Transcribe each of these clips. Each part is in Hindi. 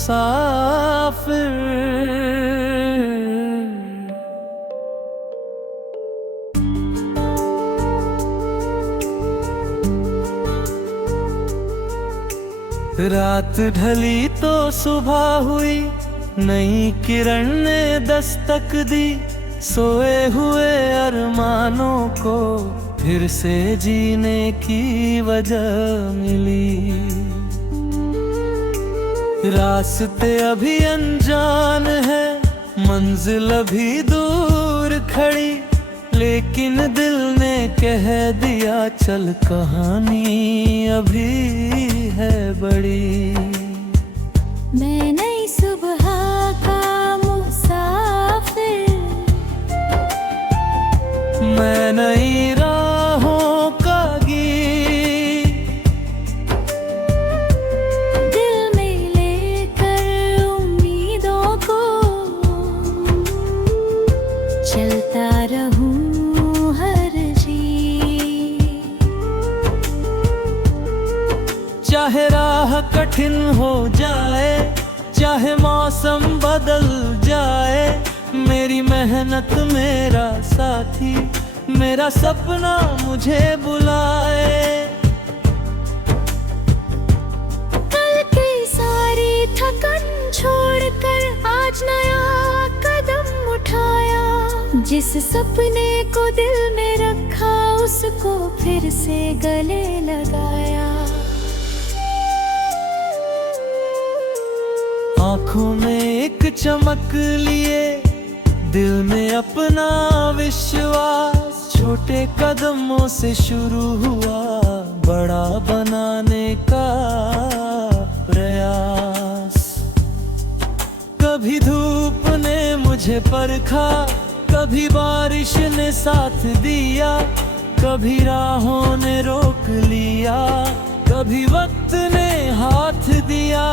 मुसाफिर। रात ढली तो सुबह हुई, नई किरण ने दस्तक दी, सोए हुए अरमानों को फिर से जीने की वजह मिली। रास्ते अभी अनजान है, मंजिल अभी दूर खड़ी, लेकिन दिल ने कह दिया चल कहानी अभी है बड़ी। मैं नई सुबह का मुसाफिर, मैं नई राहों का गीत, दिल में लेकर उम्मीदों को चलता रहूं हर जी। चाहे राह कठिन हो जाए, चाहे मौसम बदल जाए, मेरी मेहनत मेरा साथी, मेरा सपना मुझे बुलाए। कल की सारी थकन छोड़कर आज नया कदम उठाया, जिस सपने को दिल में रखा उसको फिर से गले लगाया। आँखों में एक चमक लिए, दिल में अपना विश्वास, छोटे कदमों से शुरू हुआ बड़ा बनाने का प्रयास। कभी धूप ने मुझे परखा, कभी बारिश ने साथ दिया, कभी राहों ने रोक लिया, कभी वक्त ने हाथ दिया।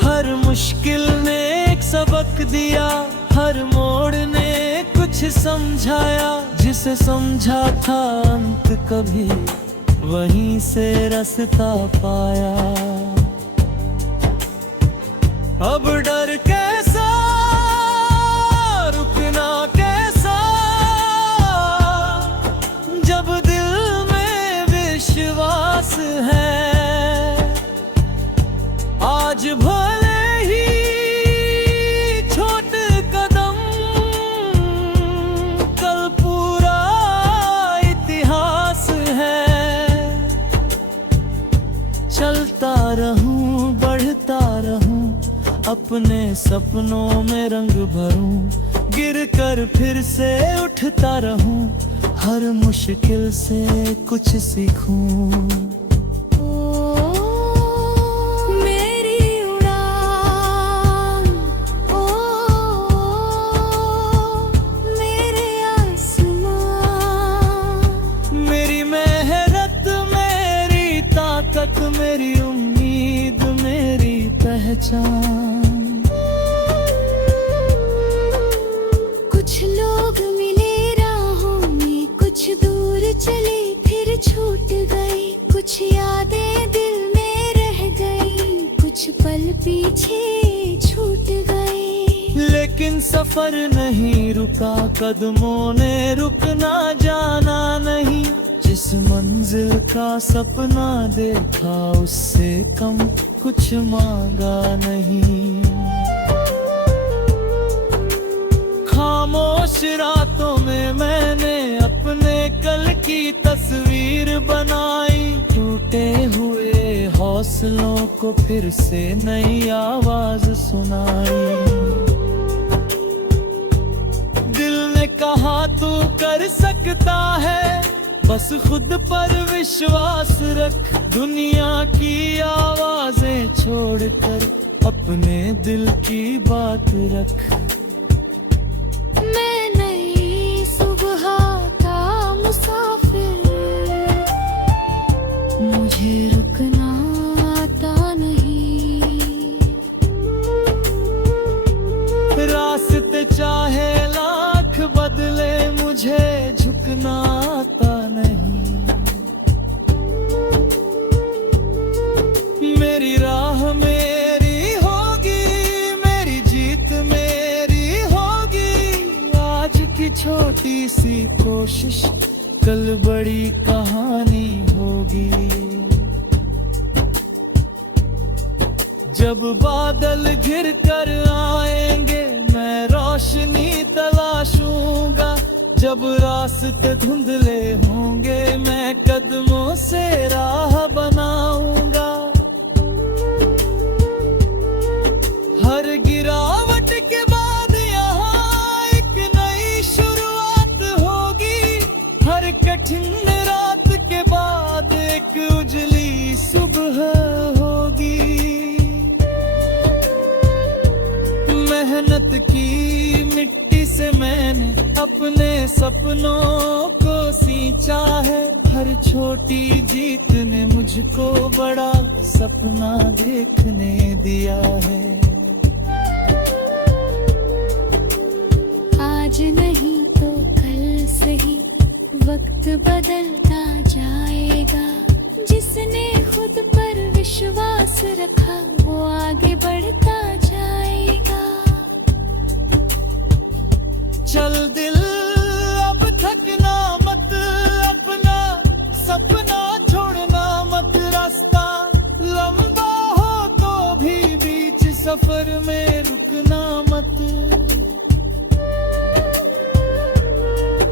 हर मुश्किल ने एक सबक दिया, हर मोड़ ने कुछ समझाया, जिसे समझा था अंत कभी वहीं से रास्ता पाया। अब डर कैसा, रुकना कैसा, जब दिल में विश्वास है। आज भले ही छोटे कदम, कल पूरा इतिहास है। चलता रहूं, बढ़ता रहूं, अपने सपनों में रंग भरूं, गिर कर फिर से उठता रहूं, हर मुश्किल से कुछ सीखूं। मेरी उम्मीद, मेरी पहचान। कुछ लोग मिले राहों में, कुछ दूर चले फिर छूट गए, कुछ यादें दिल में रह गई, कुछ पल पीछे छूट गए। लेकिन सफर नहीं रुका, कदमों ने रुकना जाना नहीं, जिस मंजिल का सपना देखा उससे कम कुछ मांगा नहीं। खामोश रातों में मैंने अपने कल की तस्वीर बनाई, टूटे हुए हौसलों को फिर से नई आवाज सुनाई। दिल ने कहा तू कर सकता है, बस खुद पर विश्वास रख, दुनिया की आवाजें छोड़कर अपने दिल की बात रख। मैं नई सुबह का मुसाफिर, मुझे रुकना आता नहीं। रास्ते चाहे लाख बदले, मुझे झुकना आता नहीं। छोटी सी कोशिश कल बड़ी कहानी होगी। जब बादल घिर कर आएंगे मैं रोशनी तलाशूंगा। जब रास्ते धुंधले होंगे मैं कदमों से राह बनाऊंगा। हर गिरावट के बाद यहाँ एक नई शुरुआत होगी। हर कठिन रात के बाद एक उजली सुबह होगी। मेहनत की मिट्टी से मैंने अपने सपनों को सींचा है। हर छोटी जीत ने मुझको बड़ा सपना देखने दिया है। आज नहीं तो कल सही वक्त बदलता जाएगा। जिसने खुद पर विश्वास रखा वो आगे बढ़ता जाएगा। चल दिल अब थकना मत, अपना सपना छोड़ना मत। रास्ता लंबा हो तो भी बीच सफर में रुकना मत।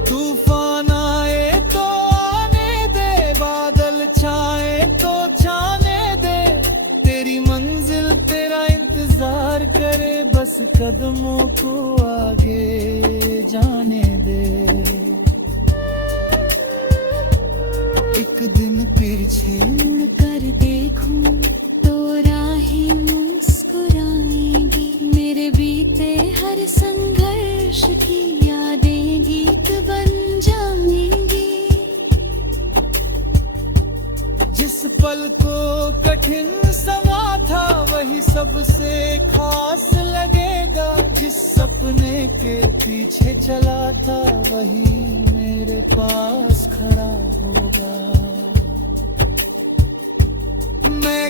तूफान आए तो आने दे, बादल छाए तो छाने दे। तेरी मंजिल तेरा इंतजार करे, बस कदमों को आगे जाने दे। एक दिन पीछे मुड़ कर देखूं तो राहें मुस्कुराएंगी। मेरे बीते हर संघर्ष की यादें गीत बन जाएंगी। जिस पल को कठिन समा था वही सबसे खास लगेगा। जिस सपने के पीछे चला था वही मेरे पास खड़ा होगा। मैं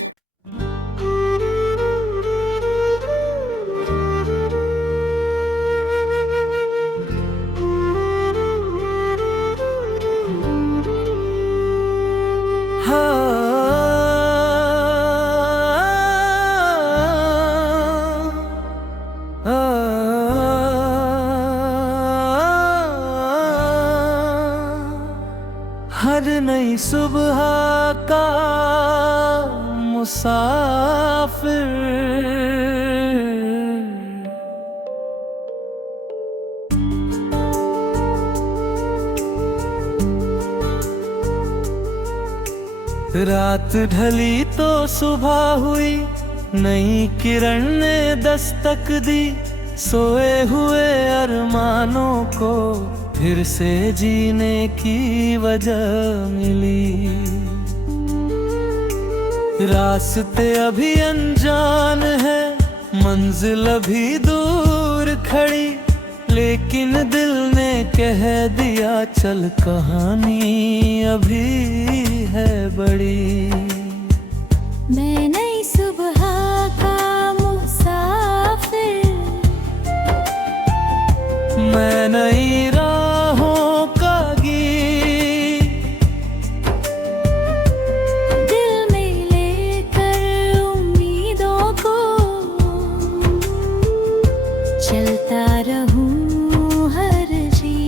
हर नई सुबह का मुसाफिर। रात ढली तो सुबह हुई, नई किरण ने दस्तक दी। सोए हुए अरमानों को फिर से जीने की वजह मिली। रास्ते अभी अनजान है, मंजिल अभी दूर खड़ी। लेकिन दिल ने कह दिया चल कहानी अभी है बड़ी। मैं नई सुबह का मुसाफिर, मैं नई राहों का गीत। दिल में लेकर उम्मीदों को चलता रहूं हर जी।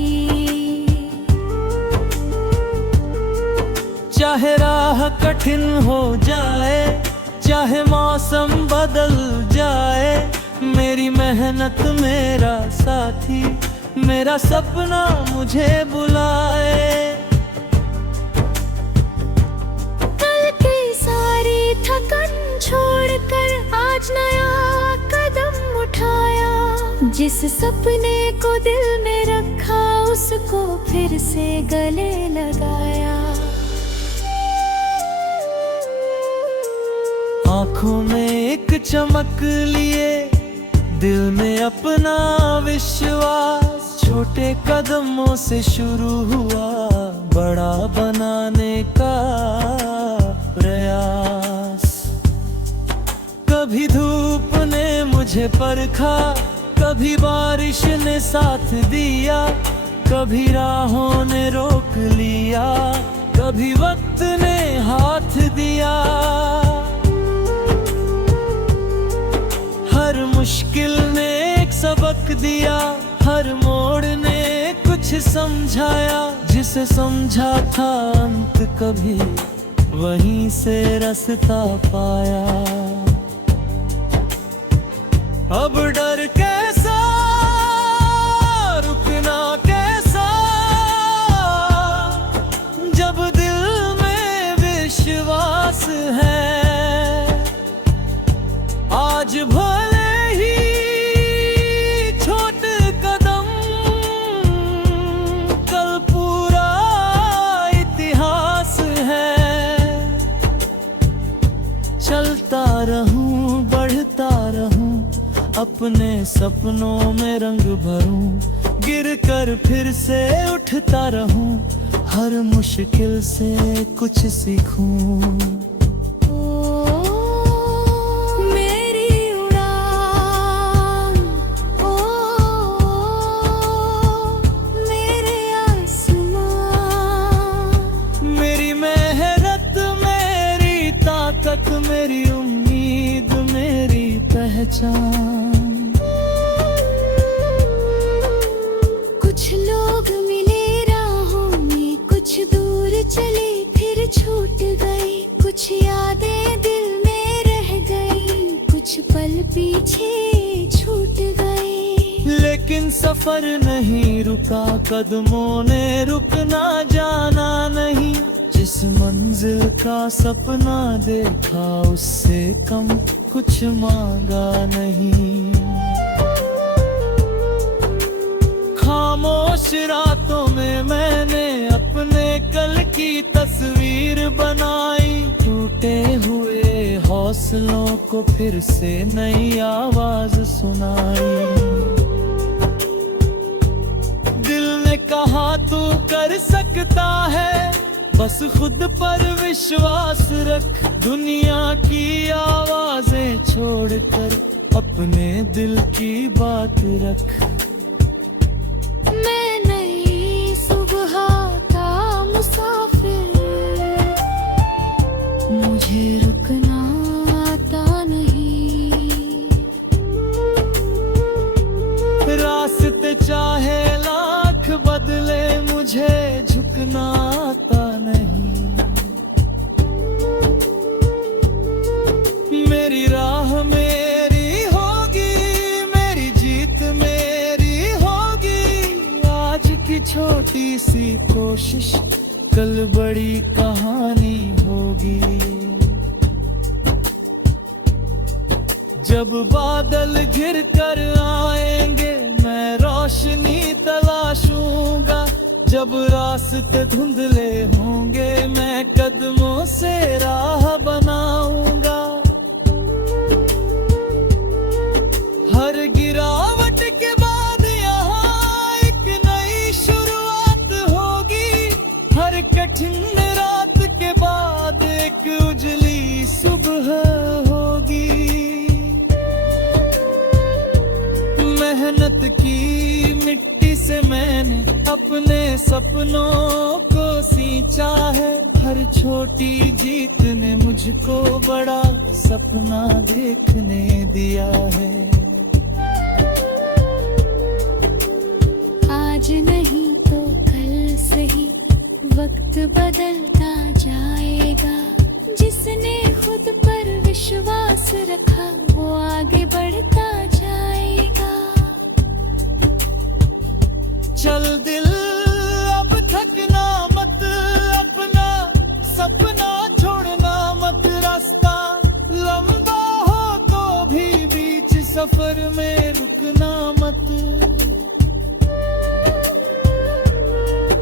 चाहे राह कठिन हो जाए, चाहे मौसम बदल जाए। मेरी मेहनत मेरा साथी, मेरा सपना मुझे बुलाए। कल की सारी थकन छोड़कर आज नया कदम उठाया। जिस सपने को दिल में रखा उसको फिर से गले लगाया। आँखों में एक चमक लिए, दिल में अपना विश्वास। छोटे कदमों से शुरू हुआ बड़ा बनाने का प्रयास। कभी धूप ने मुझे परखा, कभी बारिश ने साथ दिया। कभी राहों ने रोक लिया, कभी वक्त ने हाथ दिया। हर मुश्किल ने एक सबक दिया, हर मोड़ ने कुछ समझाया। जिसे समझा था अंत कभी, वहीं से रास्ता पाया। अब डर कैसा, रुकना कैसा, जब दिल में विश्वास है। आज भले ही छोटे कदम, कल पूरा इतिहास है। चलता रहूं, बढ़ता रहूं, अपने सपनों में रंग भरूं। गिर कर फिर से उठता रहूं, हर मुश्किल से कुछ सीखूं। मेरी उड़ान, ओ मेरे आसमां। मेरी मेहनत, मेरी ताकत, मेरी उम्मीद, मेरी पहचान। कुछ लोग मिले राहों में, कुछ दूर चले फिर छूट गए। कुछ यादें दिल में रह गई, कुछ पल पीछे छूट गए। लेकिन सफर नहीं रुका, कदमों ने रुकना जाना नहीं। जिस मंजिल का सपना देखा, उससे कम कुछ मांगा नहीं। खामोश रातों में मैंने अपने कल की तस्वीर बनाई। टूटे हुए हौसलों को फिर से नई आवाज सुनाई। दिल ने कहा तू कर सकता है, बस खुद पर विश्वास रख। दुनिया की आवाजें छोड़कर अपने दिल की बात रख। मैं नई सुबह का मुसाफिर, मुझे रुकना आता नहीं। रास्ते चाहे लाख बदले, मुझे झुकना आता नहीं। मेरी राह मेरी होगी, मेरी जीत मेरी होगी। आज की छोटी सी कोशिश कल बड़ी कहानी होगी। जब बादल घिर कर आएंगे, मैं रोशनी तलाशूंगा। जब रास्ते धुंधले होंगे, मैं कदमों से राह बनाऊंगा। हर गिरावट के बाद यहाँ एक नई शुरुआत होगी। हर कठिन रात के बाद एक उजली सुबह होगी। मेहनत की मिट्टी से मैंने अपने सपनों को सींचा है। हर छोटी जीत ने मुझको बड़ा सपना देखने दिया है। आज नहीं तो कल सही, वक्त बदलता जाएगा। जिसने खुद पर विश्वास रखा, वो आगे बढ़ता जाएगा। चल दिल अब थकना मत, अपना सपना छोड़ना मत। रास्ता लंबा हो तो भी बीच सफर में रुकना मत।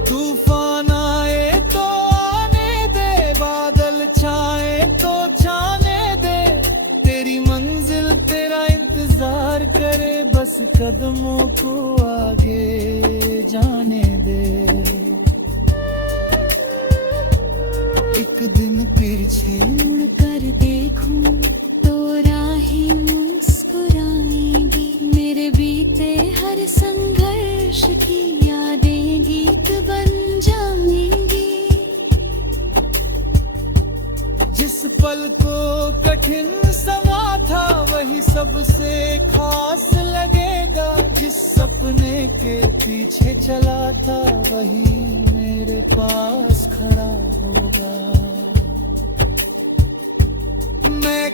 तूफान आए तो आने दे, बादल छाए तो छाने दे। तेरी मंजिल तेरा इंतजार करे, बस कदमों को आगे जाने दे। एक दिन पीछे मुड़ कर देखूं तो राहें मुस्कुराएंगी। मेरे बीते हर संघर्ष की यादें प्रीत बन जाएंगी। जिस पल को कठिन समा था वही सबसे खास लगेगा। जिस सपने के पीछे चला था वही मेरे पास खड़ा होगा। मैं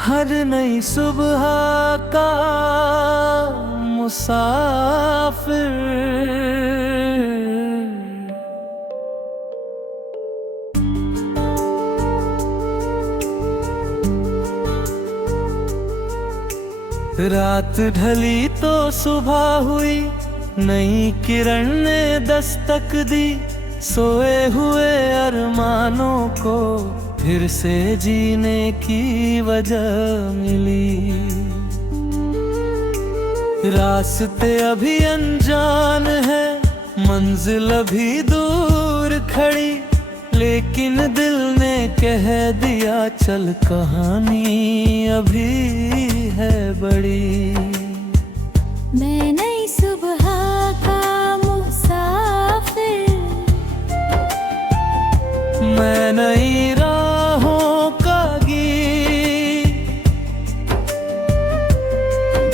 हर नई सुबह का मुसाफिर, रात ढली तो सुबह हुई, नई किरण ने दस्तक दी। सोए हुए अरमानों को फिर से जीने की वजह मिली। रास्ते अभी अनजान है, मंजिल अभी दूर खड़ी, लेकिन दिल ने कह दिया चल कहानी अभी है बड़ी। मैं नई सुबह का मुसाफिर, मैं नई राहों का गीत,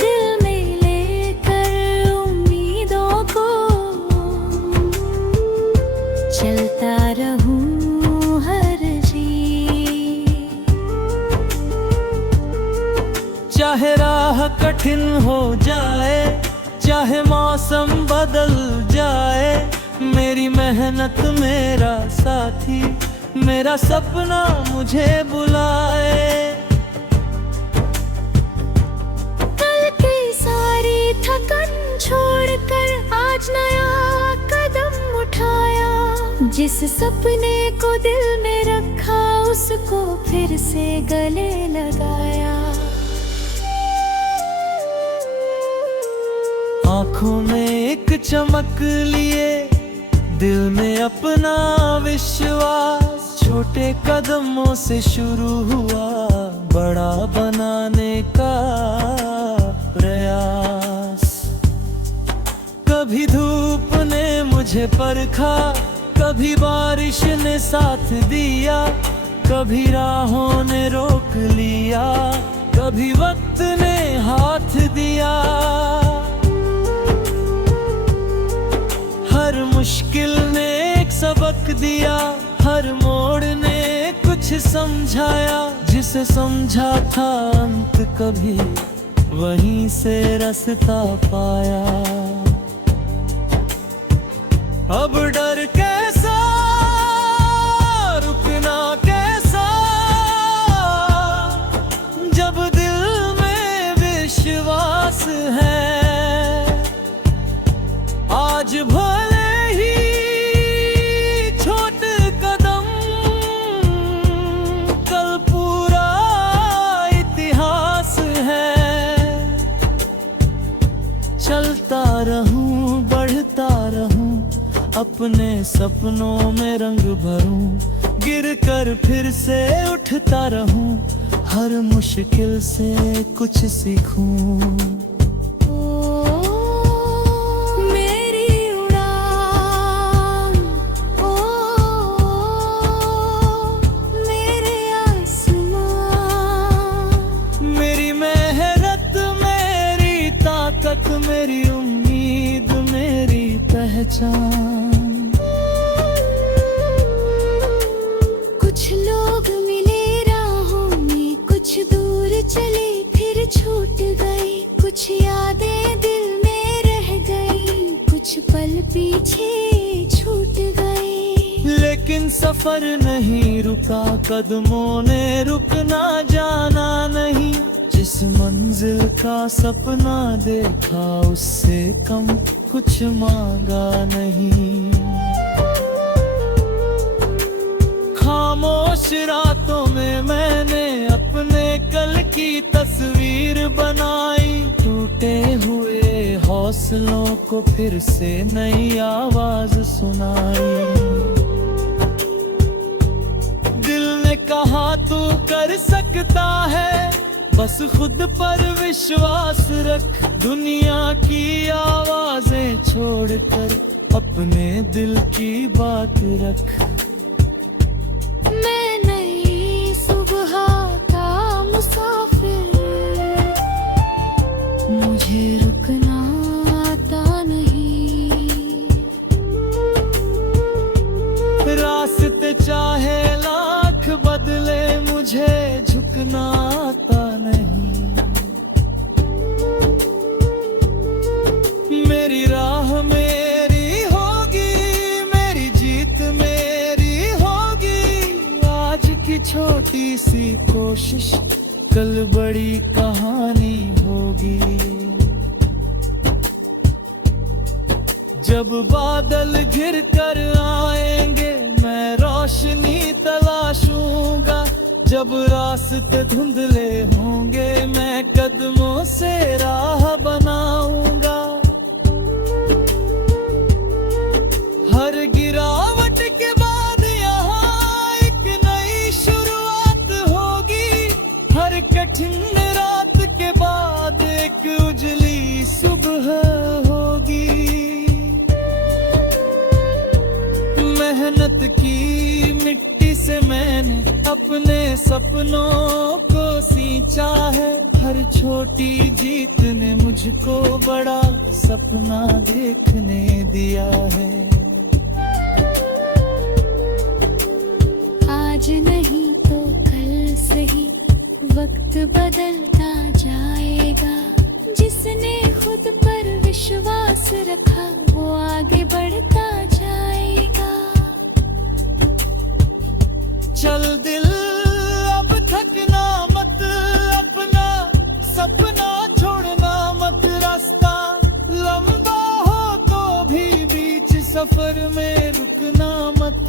दिल में लेकर उम्मीदों को चलता रहूं हर जी। चाहे राह कठिन हो जाए, चाहे मौसम बदल जाए, मेरी मेहनत मेरा साथी, मेरा सपना मुझे बुलाए। कल की सारी थकन छोड़कर आज नया कदम उठाया। जिस सपने को दिल में रखा उसको फिर से गले लगाया। आँखों में एक चमक लिए, दिल में अपना विश्वास, छोटे कदमों से शुरू हुआ बड़ा बनाने का प्रयास। कभी धूप ने मुझे परखा, कभी बारिश ने साथ दिया, कभी राहों ने रोक लिया, कभी वक्त ने हाथ दिया। हर मुश्किल ने एक सबक दिया, हर मोड़ ने कुछ समझाया। जिसे समझा था अंत कभी, वहीं से रास्ता पाया। अब डर कैसा, रुकना कैसा, जब दिल में विश्वास है। आज भले ही छोटे कदम, कल पूरा इतिहास है। चलता रहूं, बढ़ता रहूं, अपने सपनों में रंग भरूं, गिर कर फिर से उठता रहूं, हर मुश्किल से कुछ सीखूं। मेरी उम्मीद, मेरी पहचान। कुछ लोग मिले राहों में, कुछ दूर चले फिर छूट गए, कुछ यादें दिल में रह गई, कुछ पल पीछे छूट गए। लेकिन सफर नहीं रुका, कदमों ने रुकना जाना नहीं। जिस मंजिल का सपना देखा, उससे कम कुछ मांगा नहीं। खामोश खामोश रातों में मैंने अपने कल की तस्वीर बनाई। टूटे हुए हौसलों को फिर से नई आवाज सुनाई। दिल ने कहा तू कर सकता है, बस खुद पर विश्वास रख। दुनिया की आवाजें छोड़कर अपने दिल की बात रख। मैं नई सुबह का मुसाफिर, मुझे रुकना आता नहीं। रास्ते चाहे लाख बदले, मुझे झुकना आता नहीं। मेरी राह मेरी होगी, मेरी जीत मेरी होगी। आज की छोटी सी कोशिश कल बड़ी कहानी होगी। जब बादल घिर कर आएंगे मैं रोशनी तलाशूंगा। जब रास्ते धुंधले होंगे मैं कदमों से राह बनाऊंगा। हर गिरावट के बाद यहाँ एक नई शुरुआत होगी। हर कठिन रात के बाद एक उजली सुबह होगी। मेहनत की मिट्टी से मैंने अपने सपनों को सींचा है। हर छोटी जीत ने मुझको बड़ा सपना देखने दिया है। आज नहीं तो कल सही वक्त बदलता जाएगा। जिसने खुद पर विश्वास रखा वो आगे बढ़ता जाएगा। चल दिल अब थकना मत, अपना सपना छोड़ना मत। रास्ता लंबा हो तो भी बीच सफर में रुकना मत।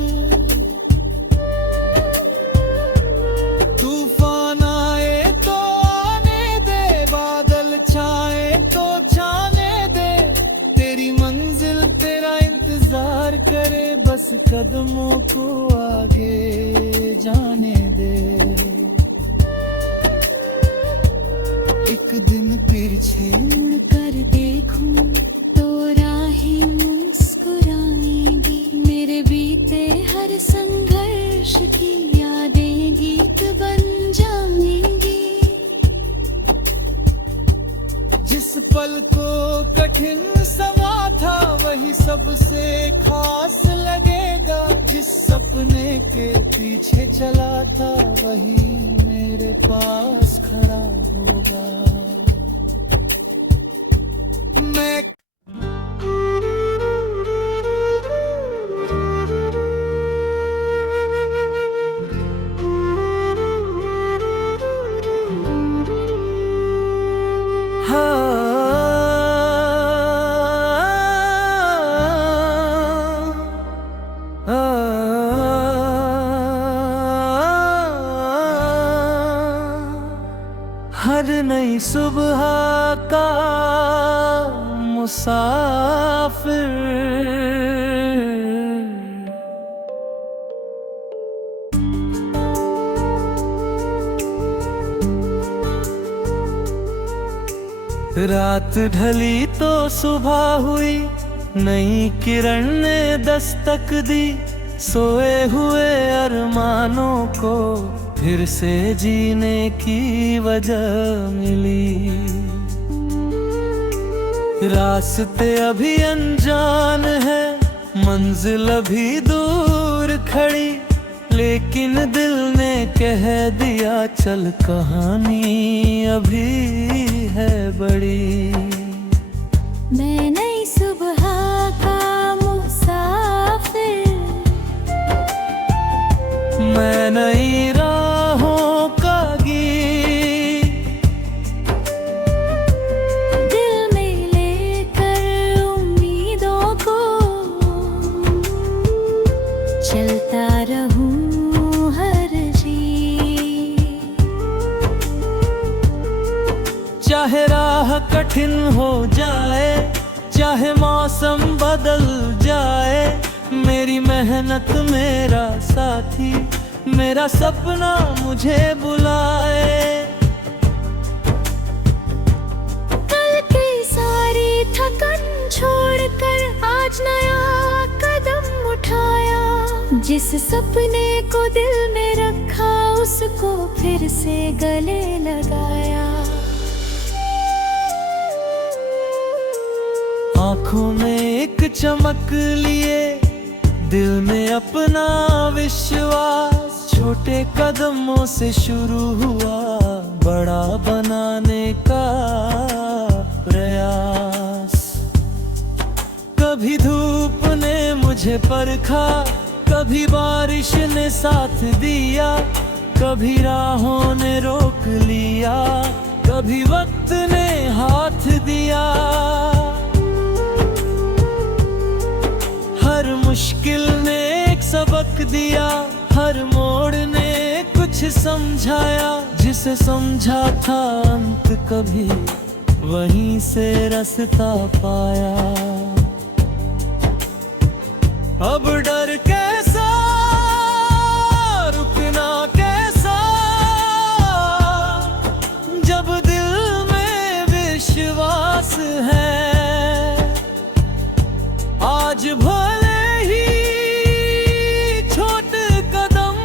तूफान आए तो आने दे, बादल छाए तो छाने दे। तेरी मंजिल तेरा इंतजार करे, बस कदमों को आगे जाने दे। एक दिन पीछे मुड़ कर देखूं तो राहें मुस्कुराएंगी। मेरे बीते हर संघर्ष की यादें गीत बन जाएंगी। जिस पल को कठिन समा था वही सबसे खास लगेगा। जिस सपने के पीछे चला था वही मेरे पास खड़ा होगा। मैं हर नई सुबह का मुसाफिर। रात ढली तो सुबह हुई, नई किरण ने दस्तक दी। सोए हुए अरमानों को फिर से जीने की वजह मिली। रास्ते अभी अनजान है, मंजिल अभी दूर खड़ी। लेकिन दिल ने कह दिया चल, कहानी अभी है बड़ी। मैं नई सुबह का मुसाफिर, मैं नई राहों का गीत। दिल में लेकर उम्मीदों को चलता रहूं हर कठिन हो जाए, चाहे मौसम बदल जाए, मेरी मेहनत मेरा साथी, मेरा सपना मुझे बुलाए। कल की सारी थकन छोड़कर आज नया कदम उठाया, जिस सपने को दिल में रखा उसको फिर से गले लगाया। आंखों में एक चमक लिए, दिल में अपना विश्वास, छोटे कदमों से शुरू हुआ बड़ा बनाने का प्रयास। कभी धूप ने मुझे परखा, कभी बारिश ने साथ दिया, कभी राहों ने रोक लिया, कभी वक्त ने हाथ दिया। हर मुश्किल ने एक सबक दिया, हर मोड़ ने कुछ समझाया, जिसे समझा था अंत कभी वहीं से रास्ता पाया। अब डर कैसा, रुकना कैसा, जब दिल में विश्वास है। आज भले ही छोटे कदम,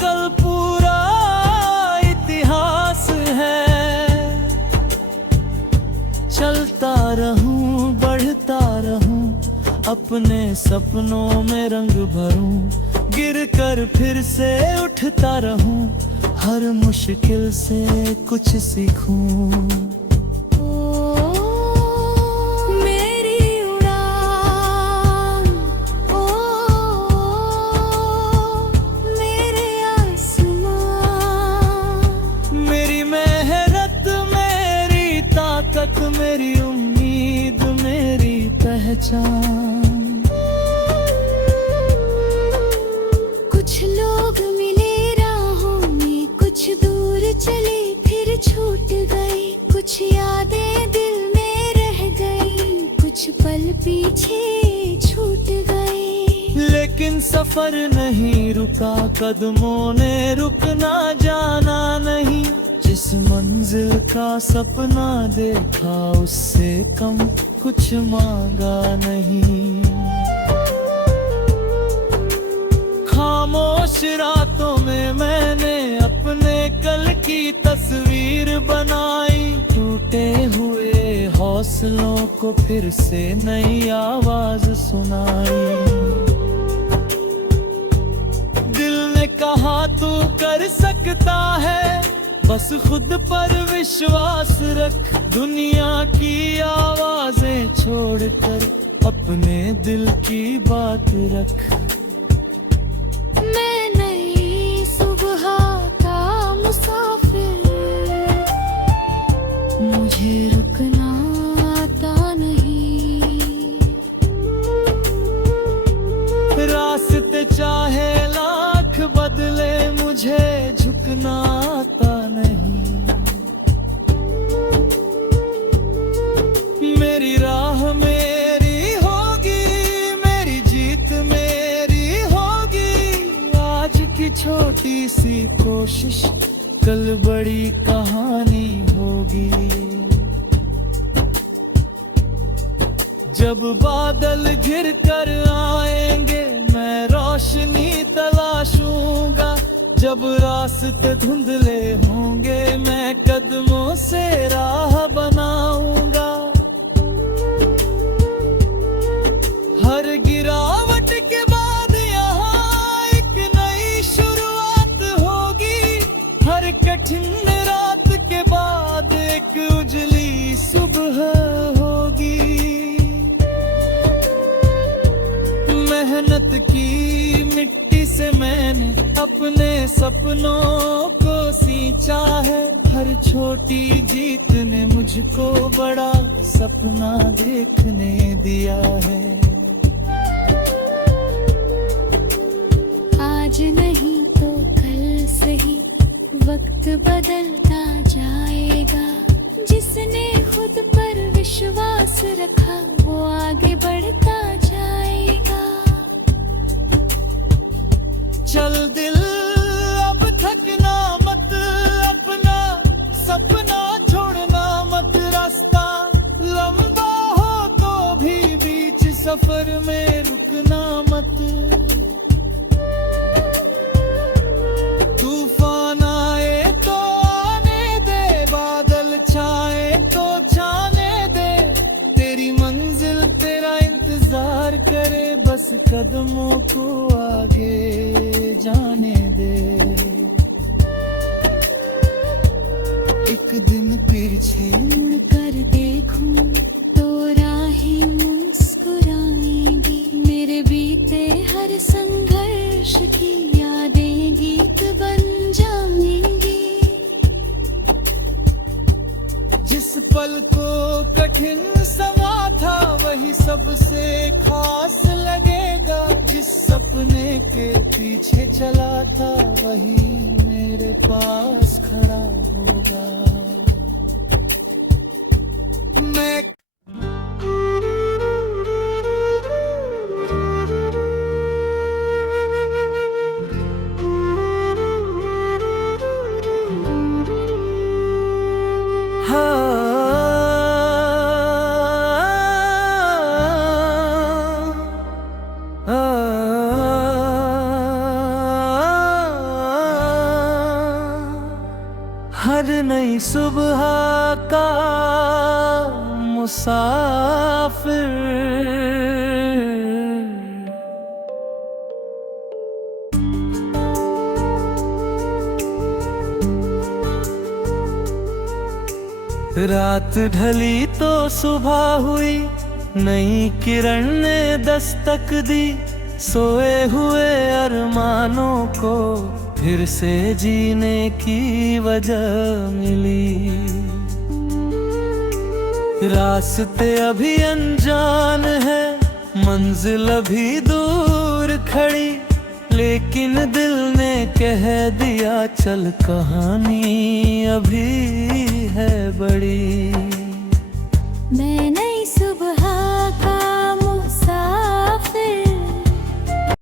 कल पूरा इतिहास है। चलता रहूं, बढ़ता रहूं, अपने सपनों में रंग भरूं, गिर कर फिर से उठता रहूं, हर मुश्किल से कुछ सीखूं। मेरी उड़ान, ओ मेरे आसमां, मेरी मेहनत मेरी ताकत, मेरी उम्मीद मेरी पहचान। कुछ लोग मिले राहों में, कुछ दूर चले फिर छूट गए, कुछ यादें दिल में रह गई, कुछ पल पीछे छूट गए। लेकिन सफर नहीं रुका, कदमों ने रुकना जाना नहीं, जिस मंजिल का सपना देखा उससे कम कुछ मांगा नहीं। खामोश रातों में मैंने अपने कल की तस्वीर बनाई, टूटे हुए हौसलों को फिर से नई आवाज सुनाई। दिल ने कहा तू कर सकता है, बस खुद पर विश्वास रख, दुनिया की आवाजें छोड़कर अपने दिल की बात रख। मैं नई सुबह का मुसाफिर, मुझे रुकना आता नहीं। रास्ते चाहे लाख बदले, मुझे झुकना आता नहीं। मेरी राह मेरी होगी, मेरी जीत मेरी होगी, आज की छोटी सी कोशिश कल बड़ी कहानी होगी। जब बादल घिर कर आएंगे मैं रोशनी तलाशूंगा, जब रास्ते धुंधले होंगे मैं कदमों से राह बनाऊंगा। हर गिरावट के बाद यहाँ एक नई शुरुआत होगी, हर कठिन रात के बाद एक उजली सुबह होगी। मेहनत की मिट्टी से मैंने अपने सपनों को सींचा है, हर छोटी जीत ने मुझको बड़ा सपना देखने दिया है। आज नहीं तो कल से ही वक्त बदलता जाएगा, जिसने खुद पर विश्वास रखा वो आगे बढ़ता जाएगा। चल दिल अब थकना मत, अपना सपना छोड़ना मत, रास्ता लंबा हो तो भी बीच सफर में रुकना मत। तूफान आए तो आने दे, बादल छाए तो छाने दे, तेरी मंजिल तेरा इंतजार करे, बस कदमों को आगे जाने दे। एक दिन पीछे मुड़ कर देखूं तो राहें मुस्कुराएंगी, मेरे बीते हर संघर्ष की यादें गीत बन जाएंगी। जिस पल को कठिन समा था वही सबसे खास लगेगा, जिस सपने के पीछे चला था वही मेरे पास खड़ा होगा। मैं हर नई सुबह का मुसाफिर, रात ढली तो सुबह हुई, नई किरण ने दस्तक दी, सोए हुए अरमानों को फिर से जीने की वजह मिली। रास्ते अभी अनजान है, मंजिल अभी दूर खड़ी, लेकिन दिल ने कह दिया चल कहानी अभी है बड़ी। मैं